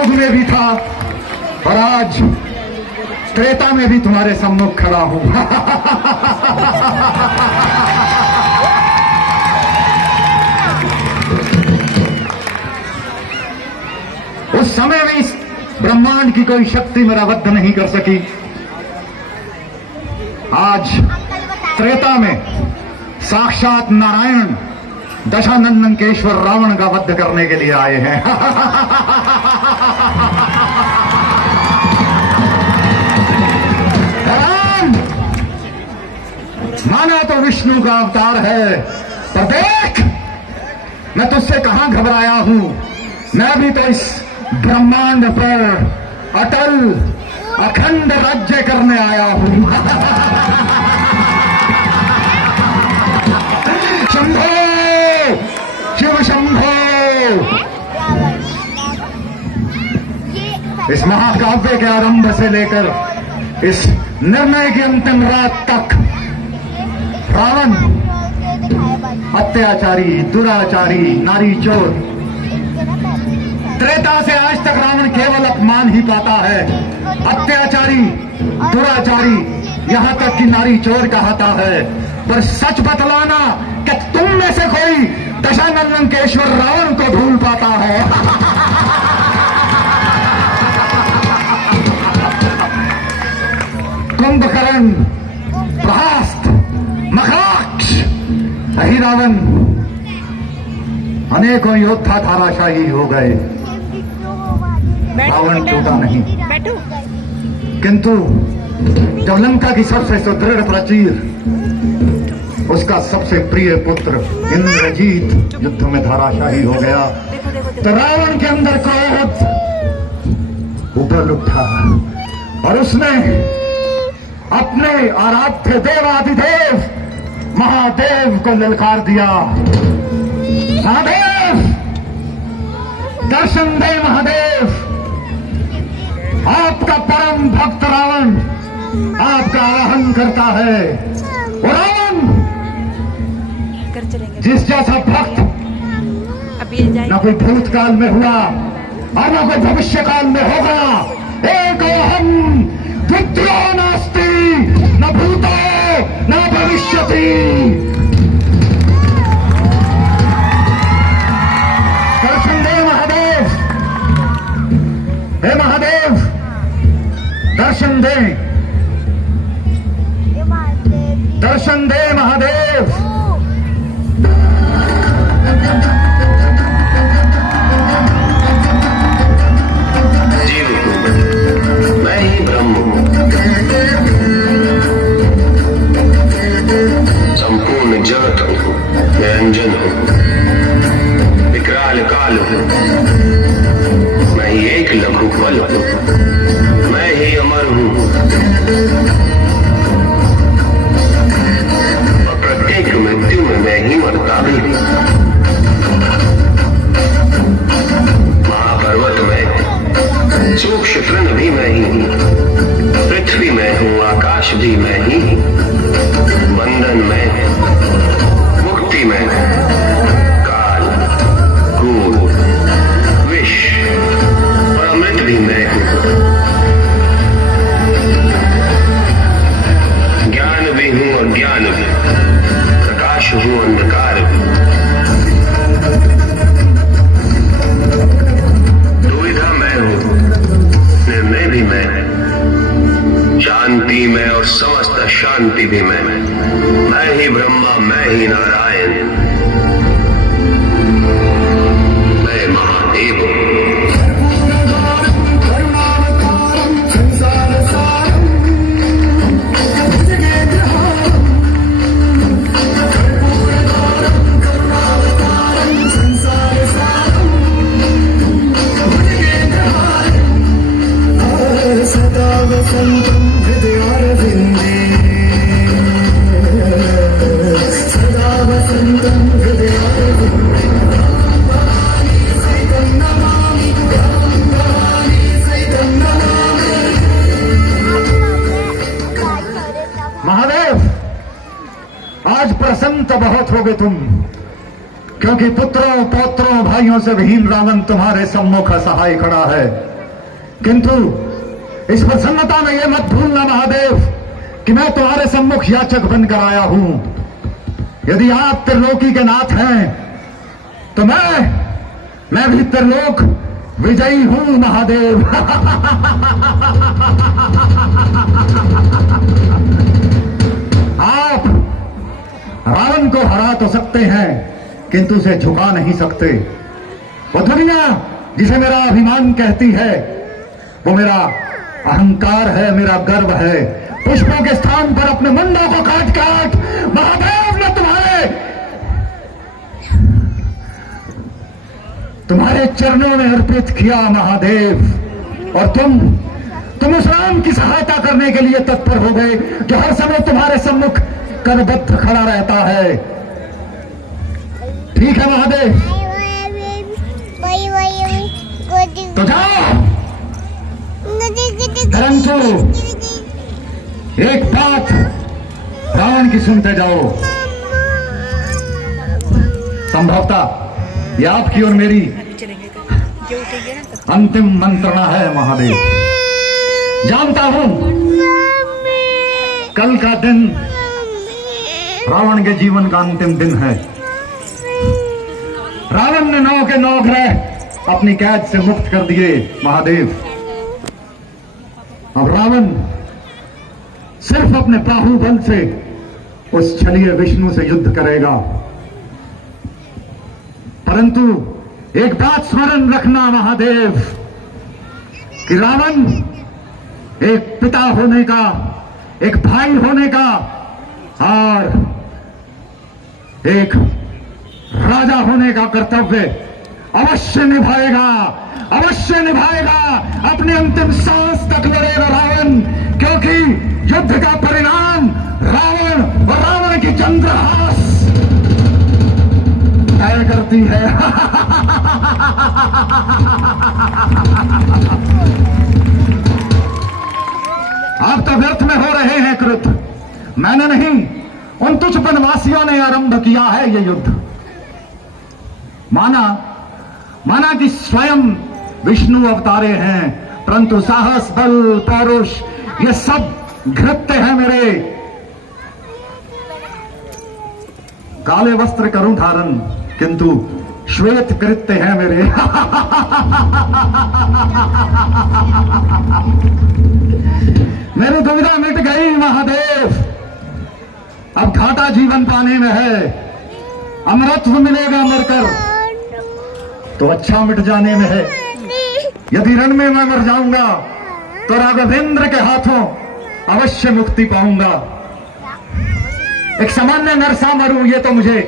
युग में भी था और आज त्रेता में भी तुम्हारे सम्मुख खड़ा हूं। उस समय में इस ब्रह्मांड की कोई शक्ति मेरा वध नहीं कर सकी। आज त्रेता में साक्षात नारायण दशानंदन के ईश्वर रावण का वध करने के लिए आए हैं। माना तो विष्णु का अवतार है, पर देख मैं तुझसे कहां घबराया हूं। मैं भी तो इस ब्रह्मांड पर अटल अखंड राज्य करने आया हूं। शंभो शिव शंभो। इस महाकाव्य के आरंभ से लेकर इस निर्णय की अंतिम रात तक रावण अत्याचारी, दुराचारी, नारी चोर। त्रेता से आज तक रावण केवल अपमान ही पाता है। अत्याचारी, दुराचारी, यहां तक कि नारी चोर कहता है। पर सच बतलाना कि तुम में से कोई दशानंदन के ईश्वर रावण को भूल पाता है। कुंभकर्ण, प्रहस्त, मखराक्ष, यही रावण अनेकों योद्धा धाराशाही हो गए। रावण टूटा नहीं, किंतु जब लंका की सबसे सुदृढ़ प्राचीर, उसका सबसे प्रिय पुत्र इंद्रजीत युद्ध में धाराशाही हो गया, तो रावण के अंदर क्रोध उबल उठा और उसने अपने आराध्य देवाधिदेव महादेव को ललकार दिया। महादेव, दर्शन दे महादेव। आपका परम भक्त रावण आपका आह्वान करता है। वो रावण जिस जैसा भक्त न कोई भूतकाल में हुआ और न कोई भविष्य काल में होगा। एक हम द्वितीयो नास्ति, न भूतो न भविष्यति। दर्शन दे महादेव। हे महादेव, दर्शन दे, दर्शन दे महादेव। मैं ही ब्रह्म हूँ, संपूर्ण जगत हूँ, मैं अंजन हूँ, विकराल काल हूँ, मैं ही एक लघु फल हूँ, मैं ही अमर हूँ और प्रत्येक मृत्यु में मैं ही मरता भी हूँ। महापर्वत में सूक्ष्म तृण भी मैं ही हूँ, पृथ्वी में हूँ, आकाश भी मैं ही हूँ, बंधन में, मुक्ति में, काल, क्रोध, विष और अमृत भी मैं हूँ, ज्ञान भी हूँ और ज्ञान भी, प्रकाश हूँ, अंधकार भी। निर्णय भी मैं, शांति में और समस्त शांति भी मैं ही ब्रह्मा, मैं ही नारायण, मैं महादेव हूँ। आज प्रसन्न तो बहुत होगे तुम, क्योंकि पुत्रों पौत्रों भाइयों से विहीन रावण तुम्हारे सम्मुख असहाय खड़ा है। किंतु इस प्रसन्नता में यह मत भूलना महादेव कि मैं तुम्हारे सम्मुख याचक बनकर आया हूं। यदि आप त्रिलोकी के नाथ हैं तो मैं भी त्रिलोक विजयी हूं महादेव। आप रावण को हरा तो सकते हैं किंतु उसे झुका नहीं सकते। वो दुनिया जिसे मेरा अभिमान कहती है वो मेरा अहंकार है, मेरा गर्व है। पुष्पों के स्थान पर अपने मुंडों को काट काट महादेव ने तुम्हारे चरणों में अर्पित किया महादेव। और तुम उस राम की सहायता करने के लिए तत्पर हो गए जो हर समय तुम्हारे सम्मुख करबद्ध खड़ा रहता है। ठीक है महादेव, तो जाओ, परंतु एक बात रावण की सुनते जाओ। संभवतः ये आपकी और मेरी अंतिम मंत्रणा है महादेव। जानता हूं कल का दिन रावण के जीवन का अंतिम दिन है। रावण ने 9 के 9 ग्रह अपनी कैद से मुक्त कर दिए महादेव। अब रावण सिर्फ अपने बाहुबल से उस छलिए विष्णु से युद्ध करेगा। परंतु एक बात स्मरण रखना महादेव कि रावण एक पिता होने का, एक भाई होने का और एक राजा होने का कर्तव्य अवश्य निभाएगा, अवश्य निभाएगा। अपने अंतिम सांस तक लड़ेगा रावण, क्योंकि युद्ध का परिणाम रावण और रावण की चंद्रहास तय करती है। आप तो व्यर्थ में हो रहे हैं कृत। मैंने नहीं, उन तुच्छ वनवासियों ने आरंभ किया है ये युद्ध। माना कि स्वयं विष्णु अवतारे हैं, परंतु साहस, बल, पौरुष ये सब घृत्य हैं मेरे। काले वस्त्र करूं धारण किंतु श्वेत कृत्य हैं मेरे। मेरी दुविधा मिट गई महादेव। अब घाटा जीवन पाने में है। अमरत्व मिलेगा मरकर तो अच्छा मिट जाने में है। यदि रण में मैं मर जाऊंगा तो राघवेंद्र के हाथों अवश्य मुक्ति पाऊंगा। एक सामान्य नरसा मरूं ये तो मुझे